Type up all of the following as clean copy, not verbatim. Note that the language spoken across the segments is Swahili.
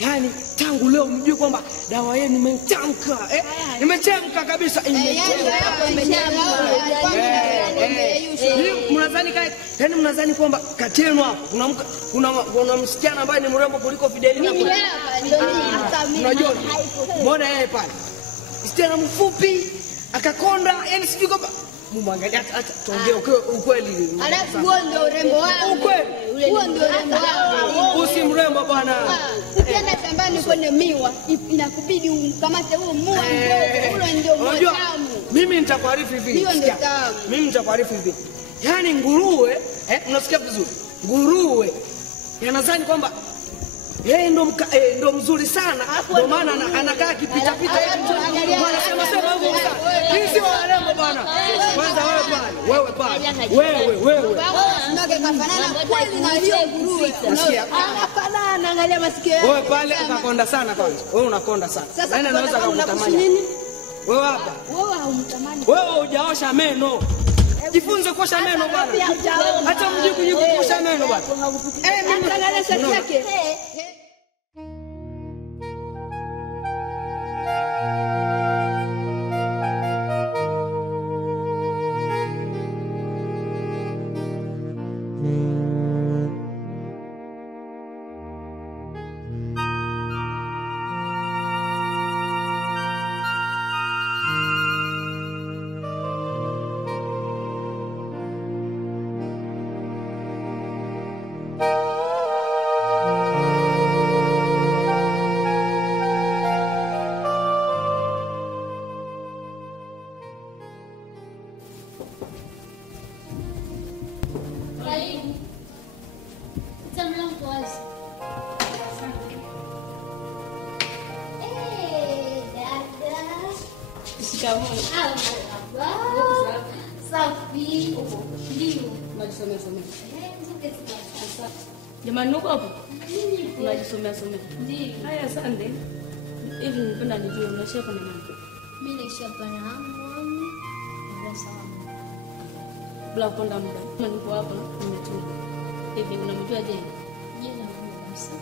yani tangu leo mjue kwamba dawa yenu imechemka. Imechemka kabisa. Mnadhani kwamba kati yenu hapo kuna msichana ambaye ni mrembo kuliko Fidelina? Unajua mbona yeye pale msichana mfupi akakonda, yani sijui kwamba mumwangalia. Hata tuongee ukweli. Alafu huo ndio urembo wao. Ukweli. Huo ndio urembo wao. Usimrembo bwana. Ukienda shambani kwenye miwa inakubidi umkamate huo mua ndio ule ndio mtamu. Mimi nitakuarifu hivi. Hiyo ndio tamu. Mimi nitakuarifu hivi. Yaani nguruwe, unasikia vizuri? Nguruwe yanadhani kwamba yeye ndo mzuri sana, ndio maana anakaa kipita pita hivi. Wanasema sema hivyo sana. Hii sio warembo bwana. Kwanza wewe pale. Wewe. Unaga kafanana kweli na hiyo nguruwe. Anafanana, angalia masikio yake. Wewe pale unakonda sana kwanza. Wewe unakonda sana. Nani anaweza kukutamani? Wewe hapa. Wewe haumtamani. Wewe hujaosha meno. Jifunze kuosha meno bwana. Hata mjui kuosha meno bwana. Mimi angalia shati yake. Jamani uko hapo? Unajisomea. Ndiyo. Haya asante. Hivi nipenda nijue unashia kwa nani? Mimi nishapa na hamu. Ndio sawa. Bila kwenda muda. Kama niko hapa nimetuma. Hivi unamjua je? Jina kabisa.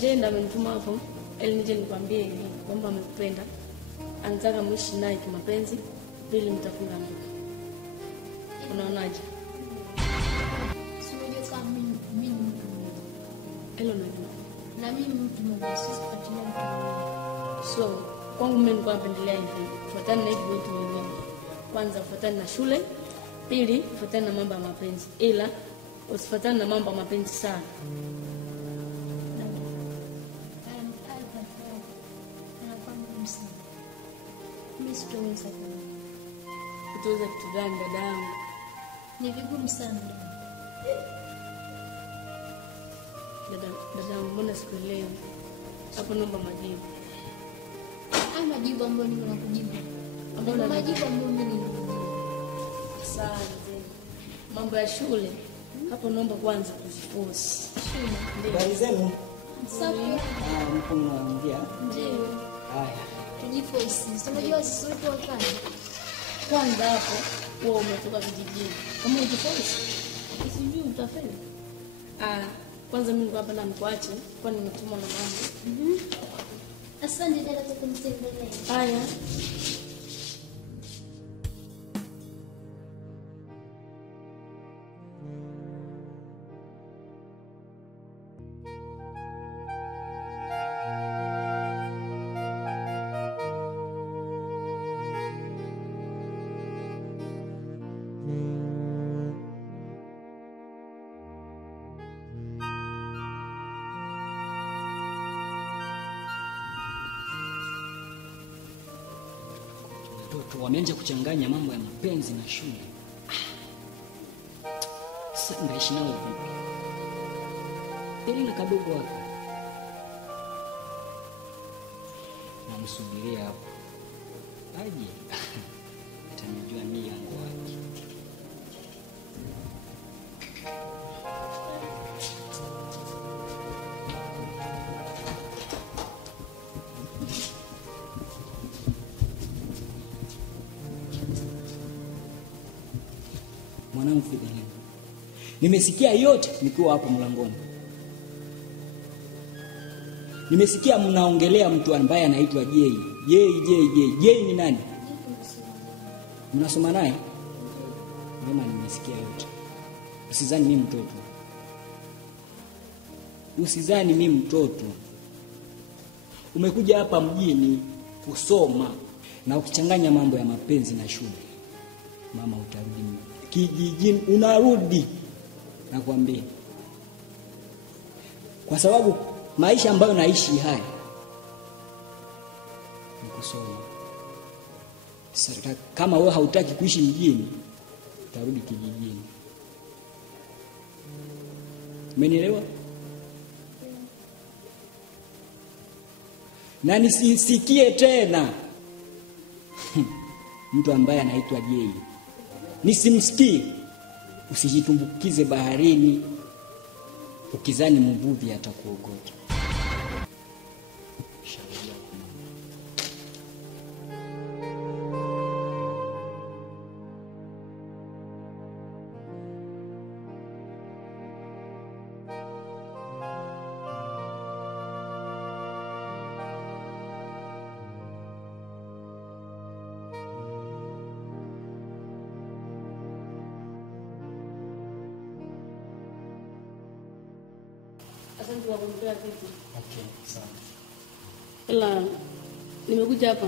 Je ndio amenituma hapo ili nije nikwambie hivi kwamba amekupenda. Anataka muishi naye kimapenzi ili mtafunga ndoa. Unaonaje? Hello na mimi mtu mmoja sisi patina. So, kwangu mimi nilikuwa napendelea hivi. Fuatana na hivi vitu wenyewe. Kwanza fuatana na shule, pili fuatana na mambo ya mapenzi. Ila usifuatane na mambo ya mapenzi sana. Kutoza kitu gani dadangu? Ni vigumu sana. Dadangu, mbona sikuelewi? Hapo naomba majibu. Majibu ambayo ninakujibu. Mbona majibu ambayo mimi ninakujibu? Asante. Mambo ya shule. Hapo naomba kwanza kujiforce. Shule. Ndio. Habari zenu? Safi. Mpo mnaongea? Ndio. Haya. Tujiforce. Unajua sisi wote wakani. Kwanza hapo wewe umetoka vijijini. Kama ujiforce, usijui utafeli. Kwanza mimi niko hapa na nikuache kwani nimetumwa na mama. Asante dada kwa kunitembelea. Haya. Watoto wameanza kuchanganya mambo ya mapenzi na shule. Sasa ndaishi nao vipi? Pili na kadogo hapo. Namsubiria hapo. Aje. Atanijua mimi yangu wapi. Mwanangu Fidelina, nimesikia yote nikiwa hapo mlangoni. Nimesikia mnaongelea mtu ambaye anaitwa Jay. Jay ni nani? Mnasoma naye? Mama, nimesikia yote. Usizani mimi mtoto. Usizani mimi mtoto. Umekuja hapa mjini kusoma, na ukichanganya mambo ya mapenzi na shule, mama, utarudi kijijini, unarudi nakwambia. Kwa sababu maisha ambayo naishi haya ni kusoma. Sasa kama wewe hautaki kuishi mjini, utarudi kijijini. Umenielewa? Na nisisikie tena mtu ambaye anaitwa Jay. Nisimsikie. Usijitumbukize baharini ukizani mvuvi atakuogota. Asante kwa kunipea kitu. Okay, sawa. Ila nimekuja hapa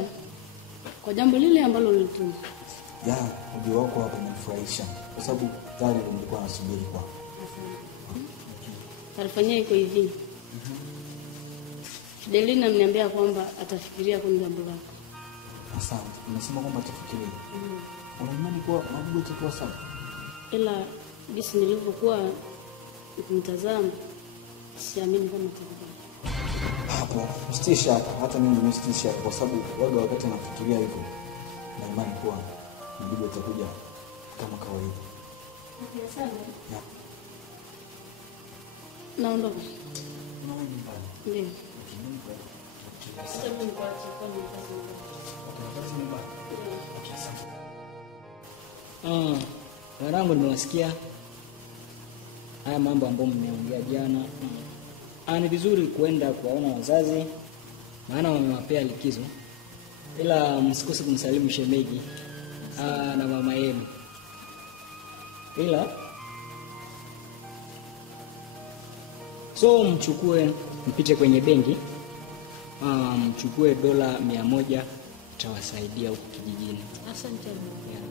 kwa jambo lile ambalo ulituma. Ujio wako hapa unanifurahisha kwa sababu tayari nilikuwa nasubiri kwa. Alifanyia iko hivi. Fidelina ameniambia kwamba atafikiria kwa jambo lako. Asante. Unasema kwamba atafikiria. Unaimani kuwa mambo yatakuwa sawa? Ila jinsi nilivyokuwa nikimtazama, siamini kama atakuwa. Hapo mstisha hata mimi nimestisha kwa sababu waga wakati nafikiria hivyo na imani kuwa mambo yatakuja kama kawaida. Asante. Yeah. Naondoka. Unaona nyumbani? Ndio. Okay. Sasa mimi nikuache kwa kazi. Okay, nyumbani. Okay, asante. Wanangu, nimewasikia haya mambo ambayo mmeongea jana. Ni vizuri kwenda kuwaona wazazi, maana wamewapea likizo. Ila msikose kumsalimu shemeji na mama yenu. Ila mchukue, mpite kwenye benki, mchukue dola 100, itawasaidia huko kijijini. Asante. Yeah.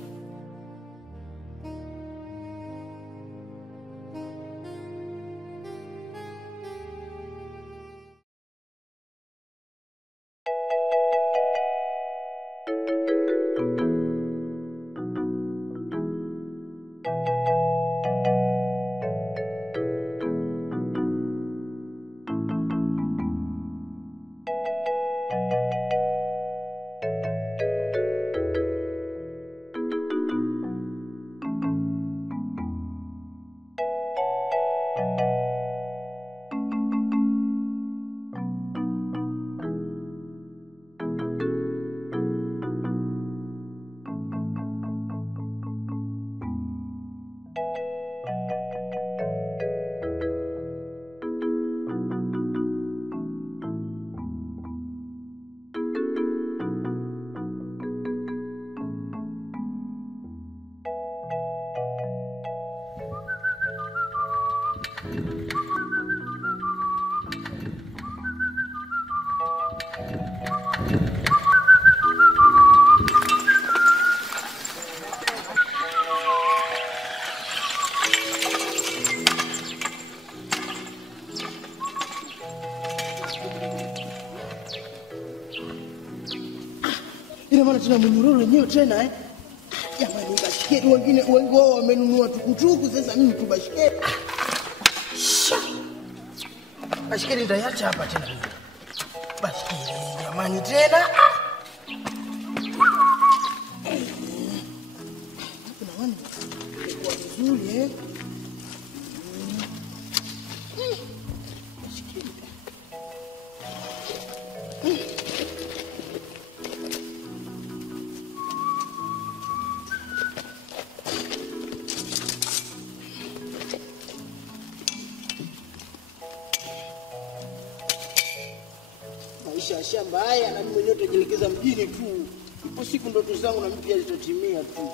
Ina maana tuna mnyororo wenyewe tena Jamani, bashiketi wengine wengi wao wamenunua tukutuku, sasa mimi tu bashiketi. Bashiketi ndaiacha hapa tena. Bashiketi jamani tena. Kuna wani kwa vizuri maisha ya shamba haya, na mimi mwenyewe nitajielekeza mjini tu. Ipo siku ndoto zangu na mimi pia zitatimia tu.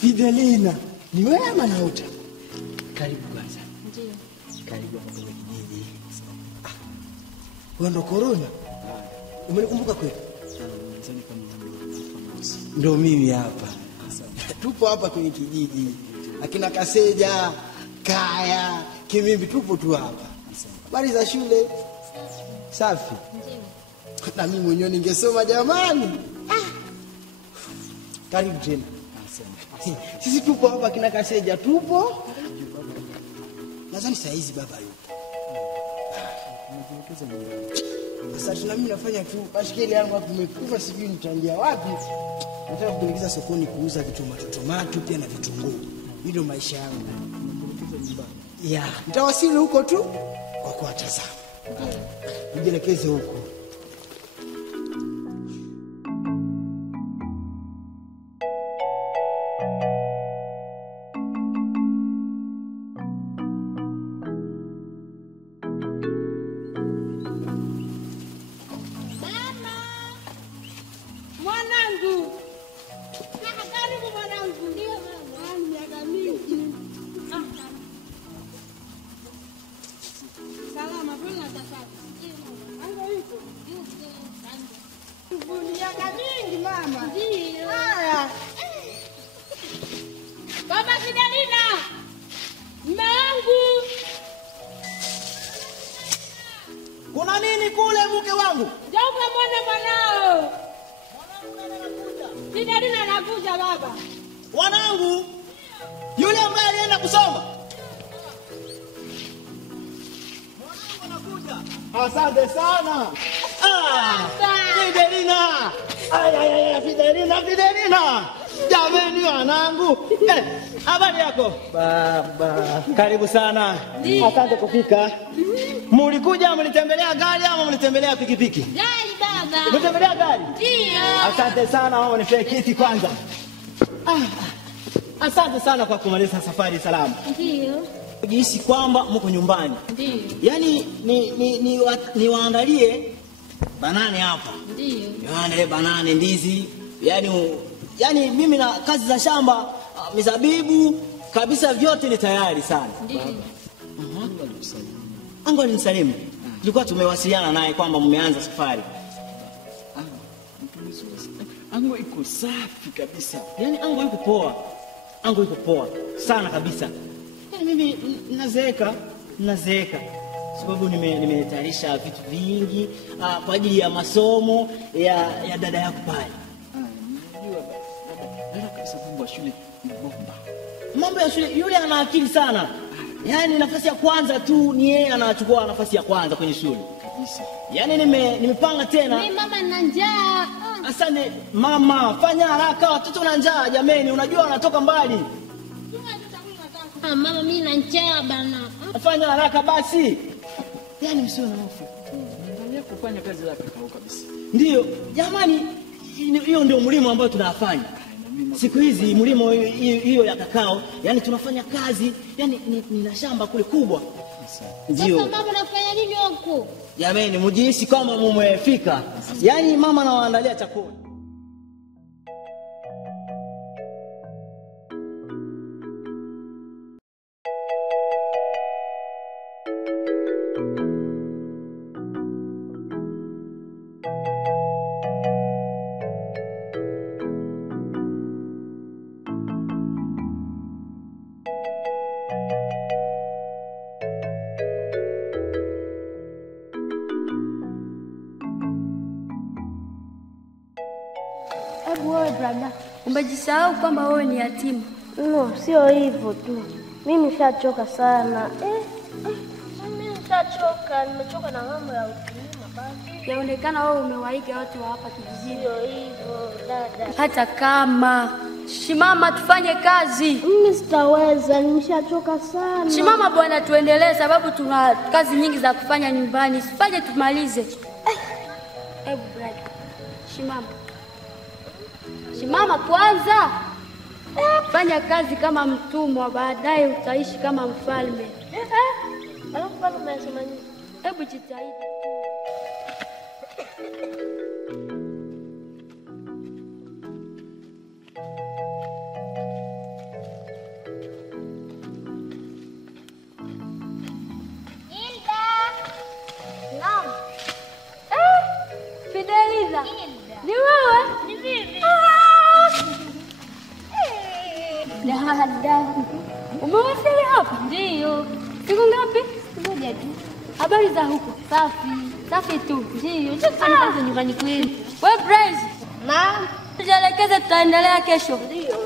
Fidelina, ni wewe ama Nauta? Karibu kwanza. Ndio. Karibu hapa kwenye kijiji. Wewe ndo Corona? Umenikumbuka kweli? Ndio mimi hapa. Tupo hapa kwenye kijiji. Akina Kaseja, Kaya, Kimimbi tupo tu hapa. Habari za shule? Safi. Na mimi mwenyewe ningesoma jamani. Karibu tena. Sisi tupo hapa kina Kaseja tupo. Nadhani saa hizi baba yupo. Sasa na mimi nafanya tu bashikeli yangu hapo imekufa, sijui nitaandia wapi. Nataka kuelekeza sokoni kuuza tomato pia na vitunguu. Ndio maisha yangu. Ya, nitawasili huko tu kwa kuwatazama. Nijelekeze huko. Baba Fidelina, mume wangu. Kuna nini kule mke wangu? Njoo ukamwone mwanao. Fidelina anakuja baba. Wanangu, yule ambaye alienda kusoma. Asante sana. Fidelina. Fidelina. Jameni wanangu. Habari yako? Baba. Karibu sana. Asante kufika. Mulikuja mlitembelea gari ama mlitembelea pikipiki? Gari baba. Mlitembelea gari? Ndio. Asante sana, wao nipe kiti kwanza. Asante sana kwa kumaliza safari salama. Ndio. Kujihisi kwamba mko nyumbani. Ndio. Yaani ni waandalie banane hapa. Ndio. Yaani banane, ndizi, yaani mimi na kazi za shamba, mizabibu, kabisa vyote ni tayari sana. Ndio. Ango alimsalimu. Tulikuwa tumewasiliana naye kwamba mmeanza safari. Ango iko safi kabisa. Yaani ango iko poa. Ango iko poa sana kabisa. Yaani mimi nazeeka. Sababu nimetayarisha vitu vingi kwa ajili ya masomo ya dada yako pale. Unajua dada kabisa mambo ya shule ni bomba. Mambo ya shule yule ana akili sana. Yaani nafasi ya kwanza tu ni yeye anachukua nafasi ya kwanza kwenye shule. Kabisa. Yaani nimepanga tena. Mimi mama nina njaa. Asante mama, fanya haraka, watoto na njaa jameni, unajua wanatoka mbali. Mama mimi nina njaa bana. Fanya haraka basi. Yaani msio na hofu. Angalia kufanya kazi zake kwa kabisa. Ndio, jamani, hiyo ndio mlimo ambao tunafanya. Siku hizi mlimo hiyo ya kakao, yani tunafanya kazi, yani nina shamba kule kubwa. Ndio. Sasa mama unafanya nini huko? Jamani, mjihisi kama mmefika. Yani mama anawaandalia chakula. Wewe brada, umejisahau kwamba wewe ni yatima. No, sio hivyo tu. Mimi nishachoka sana. Nishachoka, nimechoka na mambo ya ukulima basi. Yaonekana wewe umewaiga watu wa hapa kijijini. Ndio hivyo dada. Hata kama Shimama, tufanye kazi. Mimi sitaweza, nimeshachoka sana. Shimama bwana, tuendelee sababu tuna kazi nyingi za kufanya nyumbani. Sifanye tumalize. Hebu brother. Shimama. Shimama kwanza. Fanya kazi kama mtumwa, baadaye utaishi kama mfalme. Alafu bado umesema nini? Hebu jitahidi. Fideliza. Ni wewe? Ni vipi? Dada. Umewasili hapa? Ndio. Siku ngapi? Ngoja tu. Habari za huko? Safi. Safi tu. Ndio, tufanye kazi nyumbani kwenu. Wewe Braze, Naam. tujielekeze, tutaendelea kesho. Ndio.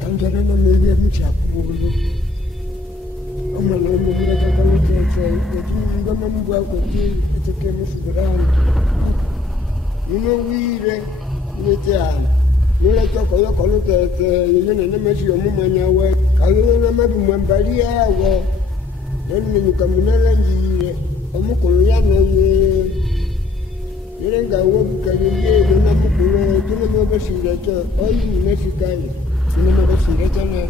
Kanjana media mchakulu amana mumira kakalo tete eti ngama mbwa ko ti eteke musubirani wire netana nile toko yo kono tete yene ne meshi yo mumanya we kayo na mabi mwambali yawo nani nyukamunala njire omukulu yanaye nile ngawo bukaliye na mukulu tune mobashira to oyi nashikani tune mobashira tane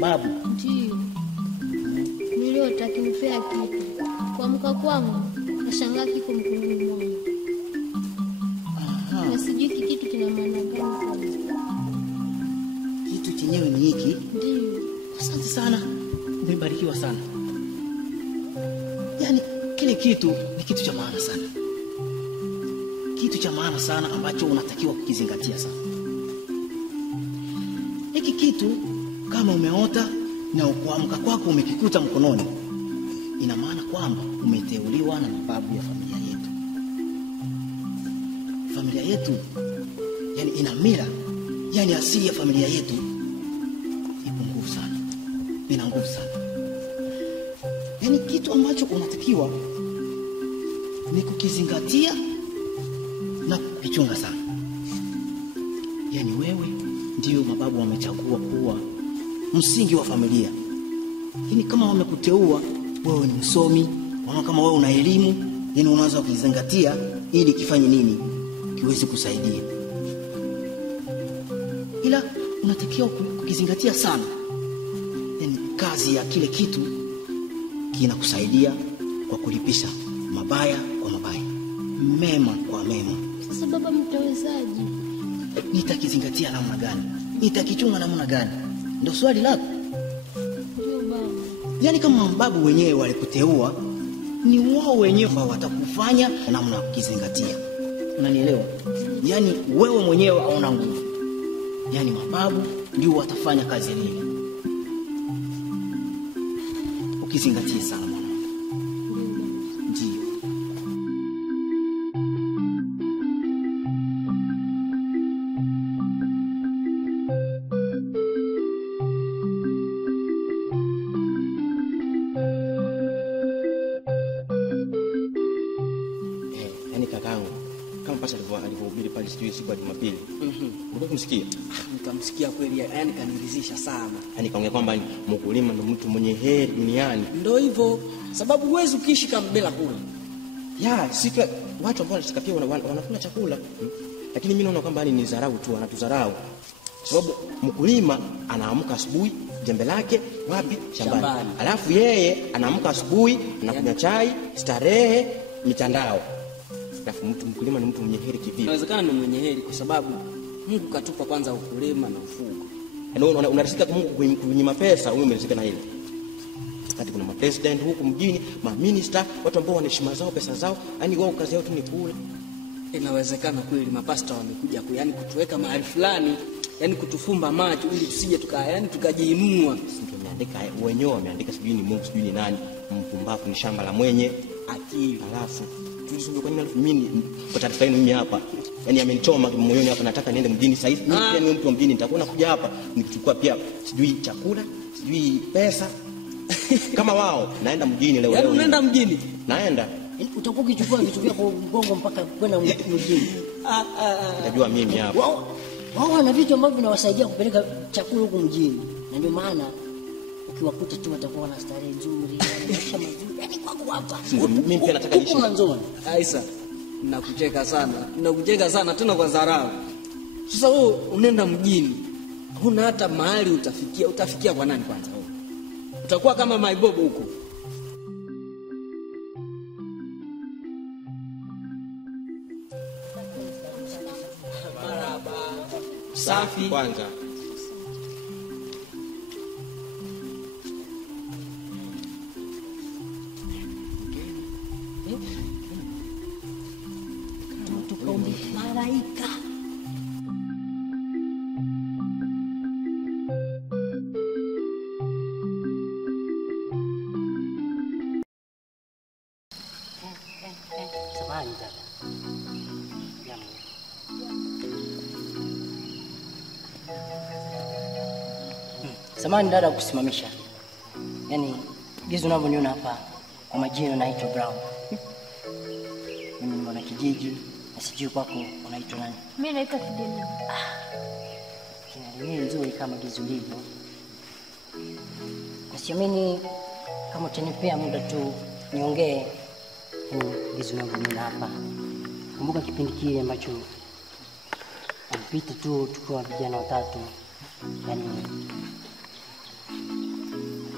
babu? Ndio. Niliota akinipea kitu. Kuamka kwangu nashangaa kiko mkononi mwangu. Na sijui kitu kina maana gani kwanza. Kitu chenyewe ni hiki? Ndio. Asante sana. Umebarikiwa sana. Yaani kile kitu ni kitu cha maana sana. Kitu cha maana sana ambacho unatakiwa kukizingatia sana. Hiki kitu kama umeota na kuamka kwako umekikuta mkononi, ina maana kwamba umeteuliwa na mababu ya familia yetu. Familia yetu yani ina mila, yani asili ya familia yetu ipo nguvu sana, ina nguvu sana. Yani kitu ambacho unatakiwa ni kukizingatia na kukichunga sana. Yani wewe ndio mababu wamechagua kuwa msingi wa familia. Yani kama wamekuteua wewe ni msomi, wana kama wewe una elimu, yani unaweza kukizingatia ili kifanye nini? Kiweze kusaidia. Ila unatakiwa kukizingatia sana. Yani kazi ya kile kitu kinakusaidia kwa kulipisha mabaya kwa mabaya, mema kwa mema. Sasa baba, mtawezaje? Nitakizingatia namna gani? Nitakichunga namna gani? Ndio swali lako. Ndio baba. Yani kama mababu wenyewe walikuteua, ni wao wenyewe watakufanya namna ya kukizingatia. Unanielewa? Yani wewe mwenyewe hauna nguvu. Yani mababu ndio watafanya kazi ile. Ukizingatia sana mwanangu. Ndio. pasa alivyohubiri pale sijui siku ya Jumapili. Unataka kumsikia? Nikamsikia kweli, yani kaniridhisha sana. Yani kaongea kwamba mkulima ndo mtu mwenye heri duniani. Ndio hivyo, sababu huwezi ukiishi kama bila kula. Ya, sika watu ambao wanataka wanakula chakula. Lakini mimi naona kwamba ni dharau tu, wanatudharau. Sababu mkulima anaamka asubuhi, jembe lake wapi? Shambani. Alafu yeye anaamka asubuhi, anakunywa chai, starehe, mitandao. Alafu mkulima ni mtu mwenye heri kivipi? Inawezekana ni mwenye heri kwa sababu Mungu katupa kwanza ukulima na ufugo. Yaani unarizika kwa Mungu kunyima pesa, wewe umerizika na ile. Kati kuna president huku mjini, minister, watu ambao wana heshima zao, pesa zao, yani wao kazi yao tu ni kula. Inawezekana kweli mapasta wamekuja yani kutuweka mahali fulani, yani kutufumba macho ili tusije tukajiinua. Ndio wameandika wenyewe, wameandika sijui ni Mungu sijui ni nani, mpumbavu ni shamba la mwenye akili. Alafu tulisubiri kwa nini mimi kwa taarifa yenu mimi hapa. Yaani amenichoma moyoni hapa, nataka niende mjini sasa hivi. Mimi pia ni mtu wa mjini, nitakuwa nakuja hapa nikichukua pia sijui chakula, sijui pesa. Kama wao naenda mjini leo. Yaani unaenda mjini? Naenda. Utakuwa ukichukua vitu vyako mgongo mpaka kwenda mjini. Najua mimi hapa. Wao wana vitu ambavyo vinawasaidia kupeleka chakula huko mjini. Na ndio maana ukiwakuta tu watakuwa na starehe nzuri, maisha mazuri. Yaani kwako hapa. Mimi pia nataka niishi mwanzoni. Aisa, nakucheka sana tena kwa dharau. Sasa wewe unaenda mjini, huna hata mahali utafikia kwa nani kwanza wewe? Utakuwa kama maibobo huko. Safi kwanza. Tukaombe malaika. Samahani dada. Samahani dada kusimamisha. Yaani jinsi unavyoniona hapa kwa majina naitwa Brown. Mimi ni mwana kijiji na sijui kwako unaitwa nani? Mimi naitwa Fidelia. Jina lenyewe nzuri kama jinsi ulivyo. Nasiamini kama utanipea muda tu niongee jinsi unavyoniona hapa. Kumbuka kipindi kile ambacho mpita tu tukiwa vijana watatu. Yaani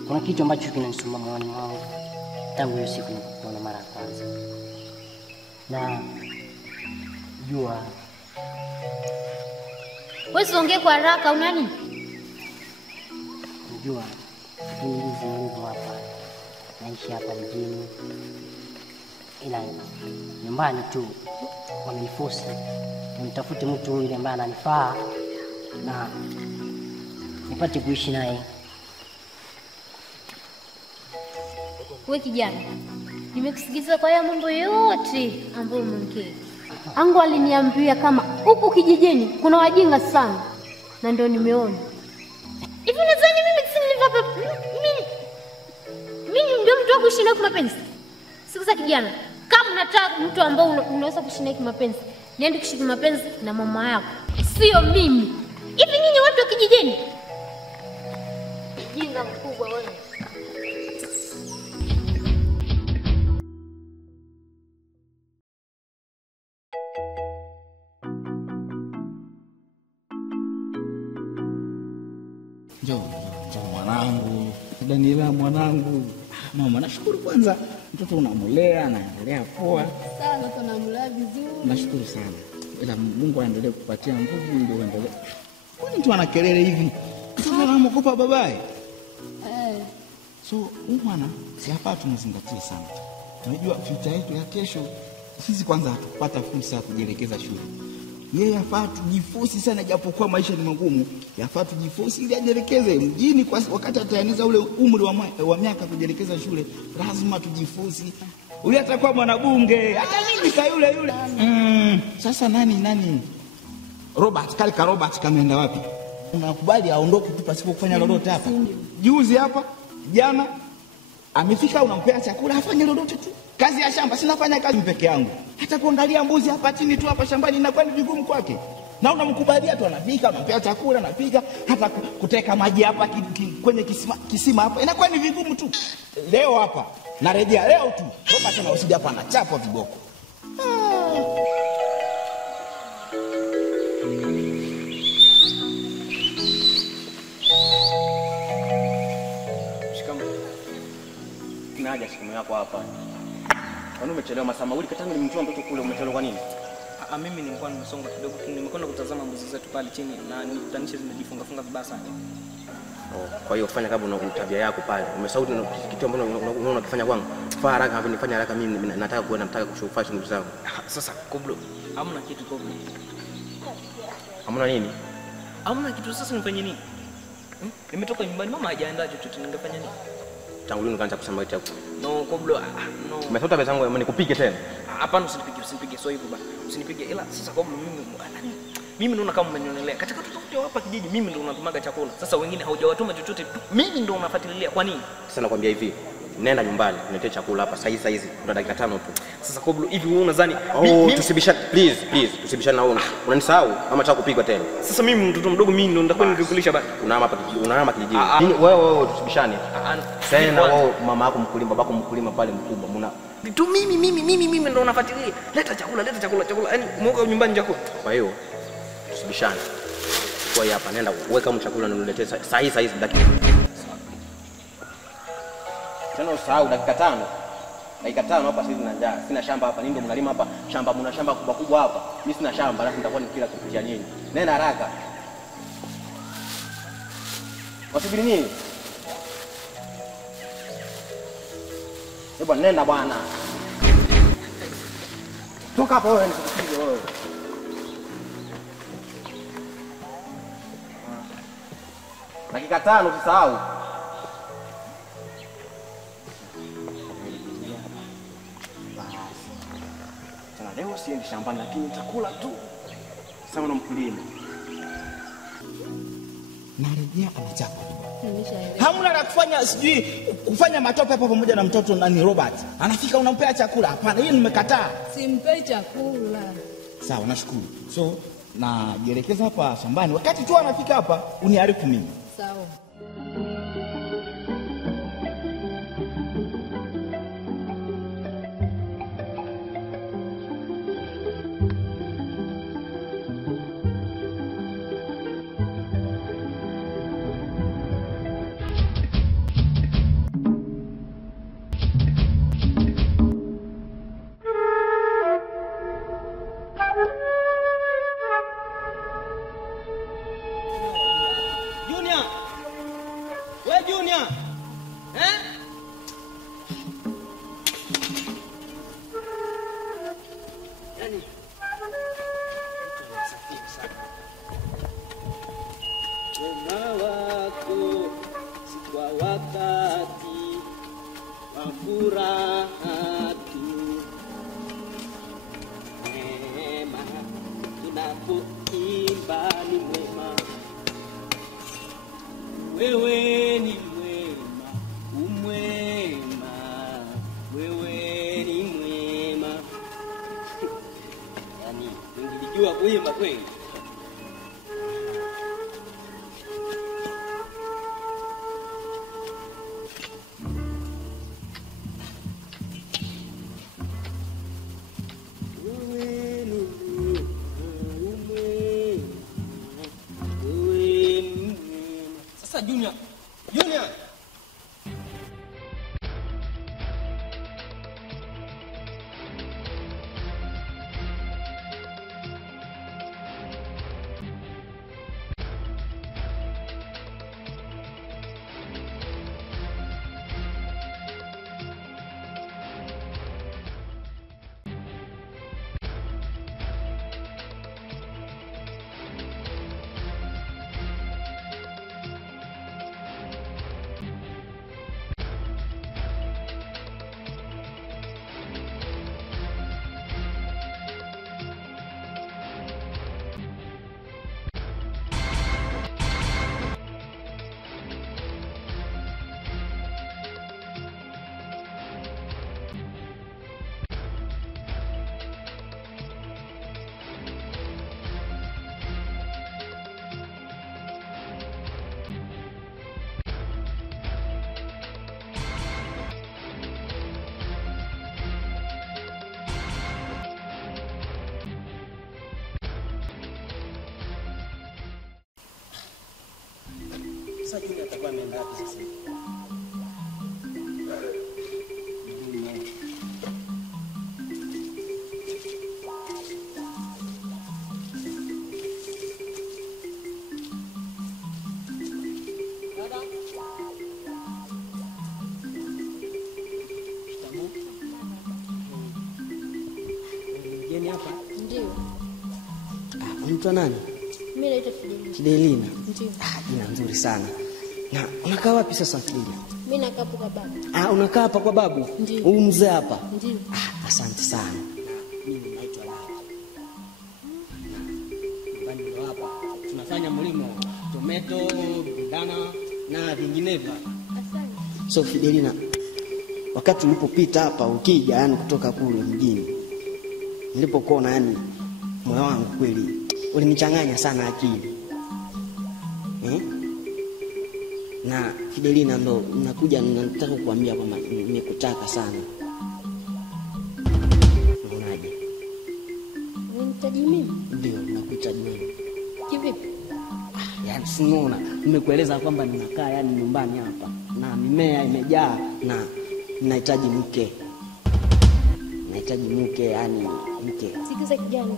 kuna kitu ambacho kinanisumbua moyoni mwangu tangu hiyo siku nilipokuona mara ya kwanza. Na jua Wewe usiongee kwa haraka, una nini? Jua kipindi hizi nilivyo hapa, naishi hapa mjini, ila nyumbani tu wameniforce nimtafute mtu yule ambaye ananifaa na nipate kuishi naye. Wewe kijana, nimekusikiza kwa haya mambo yote ambayo umeongea. Angu aliniambia kama huku kijijini kuna wajinga sana, na ndio nimeona. Hivi nadhani mimi ndio mtu wa kuishi naye kimapenzi? Sikuza kijana, kama unataka mtu ambao unaweza kuishi naye kimapenzi, niende kuishi kimapenzi na mama yako, sio mimi. Hivi nyinyi watu wa kijijini, jinga mkubwa wewe. Njoo mwanangu, Daniela mwanangu. Mama, nashukuru kwanza mtoto unamlea, anaendelea poa. Sana tunamlea vizuri. Nashukuru sana. Ila Mungu aendelee kupatia nguvu ili uendelee. Kwani mtu ana kelele hivi? Mtoto anamokopa babaye. So, mwana, si hapa tunazingatia sana. Unajua future yetu ya kesho, sisi kwanza hatupata fursa ya kujielekeza shule. Yeye yafaa tujifosi sana, japokuwa maisha ni magumu, yafaa tujifosi ili ajielekeze mjini. Kwa wakati ataaniza ule umri wa miaka kujielekeza shule, lazima tujifosi. Ule atakuwa mwanabunge, hata mimi ka yule. Sasa nani Robert, kalika Robert kameenda wapi? Unakubali aondoke tu pasipo kufanya lolote hapa? Juzi hapa, jana Amefika unampea chakula afanye lolote tu. Kazi ya shamba sinafanya kazi peke yangu. Hata kuangalia mbuzi hapa chini tu hapa shambani inakuwa ni vigumu kwake. Na unamkubalia tu anafika, unampea chakula anapika, hata kuteka maji hapa kwenye kisima hapa inakuwa ni vigumu tu. Leo hapa narejea leo tu. Roba tena usije hapa anachapwa viboko. Haja simu yako hapa. Kwani umechelewa masaa mawili katangu nimemtoa mtoto kule, umechelewa kwa nini? Mimi nilikuwa nimesonga kidogo tu, nimekwenda kutazama mbuzi zetu pale chini na nikutanisha zimejifunga funga vibaya sana. Kwa hiyo fanya kama una tabia yako pale. Umesahau kitu ambacho unaona kifanya kwangu. Fanya haraka hapo, nifanye haraka, mimi nataka kushufaa shughuli zangu. Sasa Koblo, hamna kitu Koblo. Hamna nini? Hamna kitu, sasa nifanye nini? Nimetoka nyumbani, mama hajaandaa chochote, ningefanya nini? Tangu lini ukaanza kusema eti hapo? No Koblo, no. Umesota pesa yangu nikupige tena? Hapana, usinipige sio hivyo bana. Usinipige, ila sasa Koblo, mimi naona kama umenionelea. Katika watoto hapa kijiji mimi ndo unatumaga chakula. Sasa wengine haujawatuma chochote, mimi ndo unafuatilia. Kwa nini? Sasa nakwambia hivi, nenda nyumbani, niletee chakula hapa saizi una dakika 5 tu. Sasa Koblo, hivi wewe unadhani tusibishane please, tusibishane na wewe. Unanisahau ama cha kupigwa tena? Sasa mimi mtoto mdogo mimi ndo nitakuwa nikukulisha bana. Unaama kijijini. Wewe tusibishane. Tena wewe mama yako mkulima, babako mkulima pale mkubwa. Mna tu mimi ndo unafuatilia. Leta chakula. Yaani umeoka nyumbani chakula. Kwa hiyo tusibishane. Kwa hiyo hapa nenda weka mchakula na uniletee saizi dakika. Tena usahau dakika 5. Dakika 5 hapa sisi na njaa. Sina shamba hapa, ndio mnalima hapa. Mna shamba kubwa hapa. Mimi sina shamba, alafu nitakuwa nikila kupitia nyinyi. Nenda haraka. Wasubiri nini? Hebu nenda bwana. Toka hapo wewe nisikupigie wewe. Dakika 5 usisahau. Tena leo siendi shambani lakini nitakula tu. Sawa na mkulima. Narejea anachapa. Hamuna la kufanya, sijui kufanya matope hapa pamoja na mtoto nani Robert. Anafika unampea chakula. Hapana, hiyo nimekataa. Simpei chakula. Sawa, nashukuru. So najielekeza hapa shambani. Wakati tu anafika hapa uniarifu mimi. Sawa. Junior. Yaani wema wako si kwa wakati wa furaha tu, neema tunapoimba ni mwema. Wewe ni mwema, umwema, wewe ni mwema. Yaani nilijua kuimba kweli. Sasa Junior. Sasa Junior atakuwa ameenda wapi sasa? Mgeni hapa? Ndio. Unaitwa nani? Mimi naitwa Fidelina. Fidelina. Ndio. Jina nzuri sana. Na unakaa wapi sasa Fidelina? Mimi nakaa kwa baba. Unakaa hapa kwa babu? Ndio. Huyu mzee hapa? Ndio. Asante sana. Mimi naitwa Lala. Nyumbani ndo hapa. Tunafanya mlimo tomato, bandana na vinginevyo. Asante. So Fidelina, wakati ulipopita hapa ukija yani kutoka kule mjini, nilipokuona yani moyo wangu kweli ulinichanganya sana akili. Na Fidelina, ndo nakuja nataka kukuambia kwamba nimekutaka sana. Unaonaje? Unanihitaji mimi? Ndio, nakuhitaji wewe. Kivipi? Yaani sinaona nimekueleza kwamba ninakaa yani nyumbani hapa na mimea imejaa na ninahitaji mke. Nahitaji mke, yani mke. Sikiza kijana.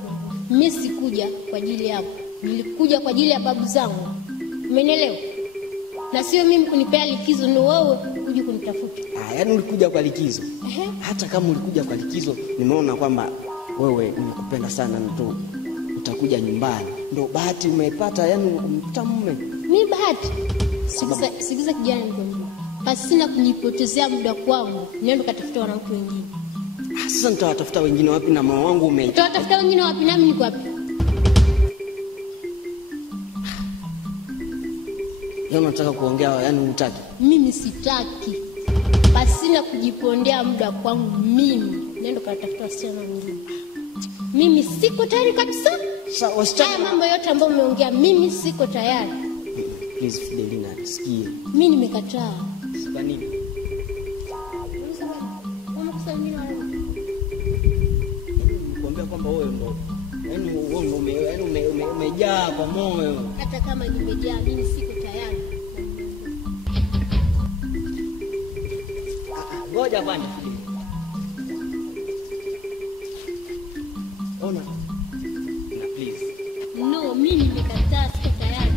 Mimi sikuja kwa ajili yako. Nilikuja kwa ajili ya babu zangu. Umenielewa? Na sio mimi kunipea likizo ni wewe uje kunitafuta. Yaani ulikuja kwa likizo. Hata kama ulikuja kwa likizo, nimeona kwamba wewe nimekupenda sana ndo utakuja nyumbani. Ndo bahati umeipata, yani umekuta mume. Mimi bahati. Sikiza kijana nikwambia. Pasina kunipotezea muda kwangu, nenda katafuta wanawake wengine. Sasa nitawatafuta wengine wapi na moyo wangu Utawatafuta wengine wapi nami niko wapi? Yaani unataka kuongea yani hutaki? Mimi sitaki. Pasina kujipondea muda kwangu mimi, nenda katafuta wasichana wengine. Mimi siko tayari kabisa. Haya mambo yote ambayo umeongea mimi siko tayari. Please Fidelina, sikie. Mimi nimekataa. Kwa nini? Nikwambia kwamba wewe ndo yani umejaa kwa moyo. Hata kama nimejaa mimi siko tayari. Ngoja bwana. Ona. Na please. No, mimi nimekataa, siko tayari.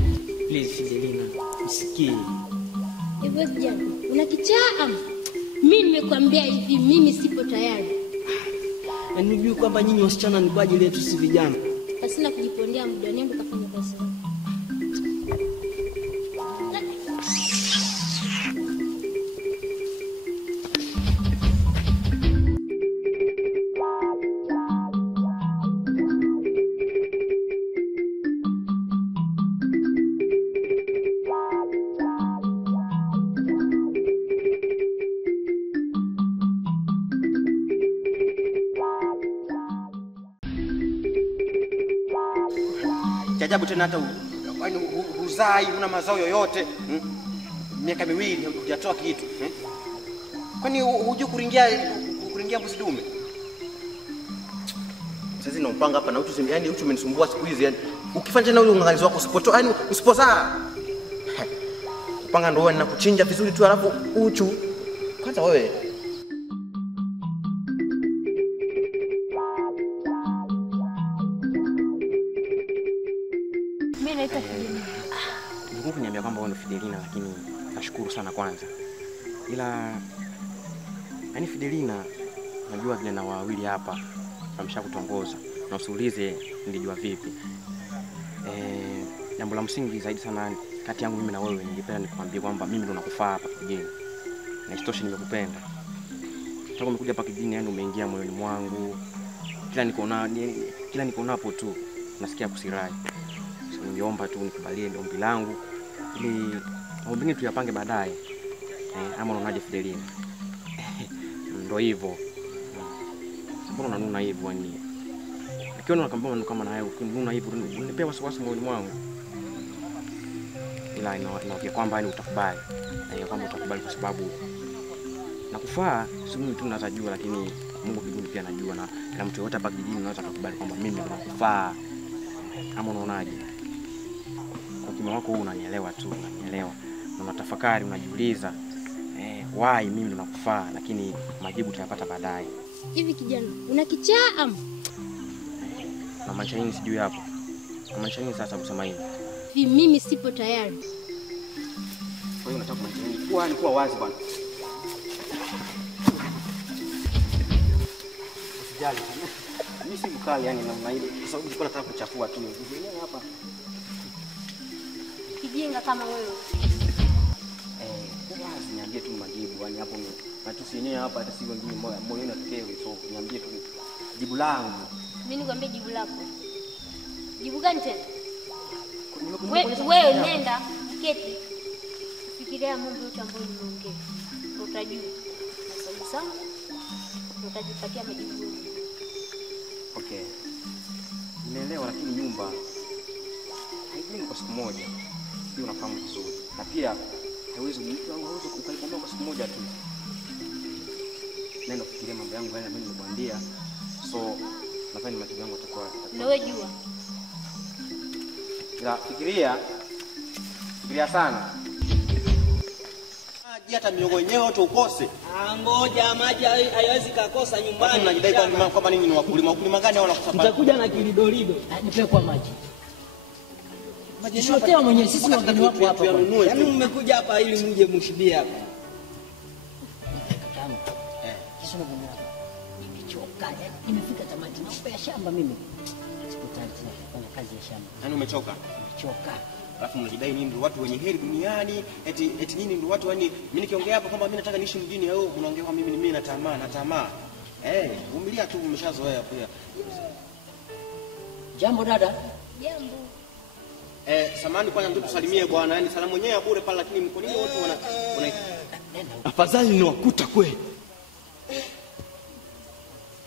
Please Fidelina, usikie. Hivyo kijana, unakichaa? Mimi nimekwambia hivi, mimi sipo tayari. Na nijue kwamba nyinyi wasichana ni kwa ajili yetu si vijana. Pasina kujipondea muda, nenda kafanya kazi. Ajabu tena hata huzai una mazao yoyote. Miaka miwili hujatoa kitu. Kwani hujui kuringia mbuzi dume? Sasa ninaupanga hapa na utu yani utu umenisumbua siku hizi yani. Ukifanya tena ule ungangalizi wako usipotoa yani usipozaa. Upanga ndio ninakuchinja vizuri tu alafu uchu. Kwanza wewe Mimi naitwa Fidelina. Mungu kuniambia kwamba wewe ni Fidelina, lakini nashukuru sana kwanza. Ila yani Fidelina, najua vijana wawili hapa wameshakutongoza na usiulize nilijua vipi. Jambo la msingi zaidi sana kati yangu mimi na wewe, ningependa nikwambie kwamba mimi ndo nakufaa hapa kijijini. Na isitoshe nimekupenda. Tangu umekuja hapa kijijini yani umeingia moyoni mwangu. Kila nikonapo tu nasikia kusirai. Ningeomba tu nikubalie ombi langu ili mambo mengine tuyapange baadaye. Ama unaonaje Fidelina? Ndio hivyo. Mbona unanuna hivyo yani? Nikiona nakwambia kama na wewe unanuna hivyo unipewa wasiwasi moyoni mwangu. Ila inaokia kwamba yani utakubali. Na kwamba utakubali kwa sababu nakufaa, si mimi tu nazajua, lakini Mungu mbinguni pia anajua, na kila mtu yote hapa kijijini anaweza kukubali kwamba mimi ndo nakufaa. Ama unaonaje? Kwa kima wako unanielewa tu, unanielewa. na unatafakari, unajiuliza why mimi ndo nakufaa, lakini majibu utayapata baadaye. Hivi kijana, una kichaa ama? Na maanisha nini sijui hapo? Na maanisha nini sasa kusema hivi? Mimi sipo tayari. Kwa hiyo unataka kumaanisha nini? Kuwa wazi bwana. Usijali. Mimi si mkali yani namna ile. Kwa sababu nilikuwa nataka kuchafua tu. Usielewe hapa. Kijinga kama wewe. Wazi niambie tu majibu yani hapo na tusienyewe hapa hata si wengine moyo unatokewe, so niambie tu jibu langu. Mimi nikwambie jibu lako. Jibu gani tena? Wewe nenda keti. Fikiria mambo yote ambayo nimeongea. Utajua. Maswali sana. Utajipatia majibu. Okay. Nimeelewa, lakini nyumba haijengwi kwa siku moja. Hiyo unafahamu vizuri. Na pia haiwezi mtu wangu hawezi kukalibomba kwa siku moja tu. Nenda kufikiria mambo yangu yale ambayo nimekuambia. So nadhani majibu yangu yatakuwa na wewe jua. Ila fikiria sana. Hata miogo wenyewe wote ukose. Ngoja maji haiwezi kukosa nyumbani. Unajidai kwamba nini ni wakulima? Wakulima gani hao wanakusapata? Tutakuja na kilidolido. Nipe kwa maji. Maji shotea mwenyewe sisi ni wageni wako hapa. Yaani mmekuja hapa ili mje mshibie hapa. Kisha mwenyewe hapa. Nimechoka. Nimefika tamati mambo ya shamba mimi. Sipo tayari tena kufanya kazi ya shamba. Yaani umechoka? Nimechoka. Alafu mnajidai nini ndio watu wenye heri duniani? Eti nini ndio watu yani mimi nikiongea hapa kwamba mimi nataka niishi mjini au unaongea kwa mimi na tamaa. Vumilia tu, umeshazoea pia. Jambo dada. Jambo. Samahani kwanza ndio tusalimie bwana. Yaani salamu yenyewe ya bure pale, lakini mko nini watu wana afadhali ni wakuta kweli.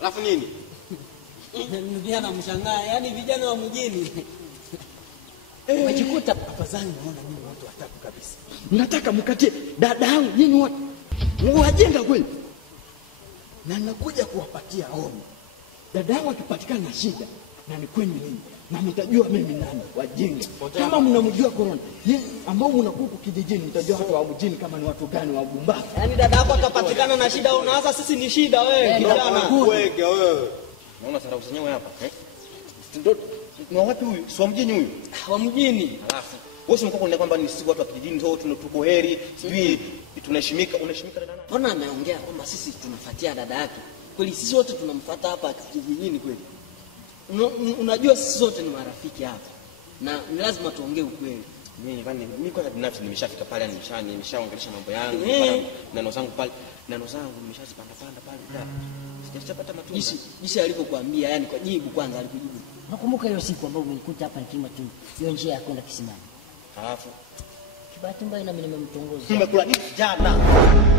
Alafu nini? Vijana mshangaa, yani vijana wa mjini. Umejikuta afadhali naona mimi watu watatu kabisa. Nataka mkatie dada yangu nyinyi wote. Muwajenga kweli. Na nakuja kuwapatia ombi. Dada yangu akipatikana na shida na ni kwenu nini? Na mtajua mimi nani wajenga. Kama mnamjua Corona, ambao mnakuwa kijijini mtajua watu wa mjini kama ni watu gani wa Bumba. Yaani dada yako atapatikana na shida, unaanza sisi ni shida wewe kijana. Kuweke wewe. Unaona sasa usenyewe hapa, Ndio ni wapi huyu? Si wa mjini huyu? Wa mjini. Alafu wewe umekuwa kuniambia kwamba ni sisi watu wa kijijini ndio tuko heri, sijui tunaheshimika, unaheshimika dada. Mbona ameongea kwamba sisi tunafuatia dada yake? Kweli sisi wote tunamfuata hapa kijijini kweli? Unajua sisi wote ni marafiki hapa. Na ni lazima tuongee ukweli. Mimi kwanza binafsi nimeshafika pale, nimeshaongelesha mambo yangu, neno zangu pale, neno zangu nimeshazipanda pale. Sijapata matunda. Jinsi alivyokuambia, yani kwa jibu kwanza alikujibu. Nakumbuka hiyo siku ambayo umenikuta hapa nikima tu. Hiyo njia ya kwenda kisimani. Alafu kibahati mbaya na mimi nimemtongoza. Umekula nini jana?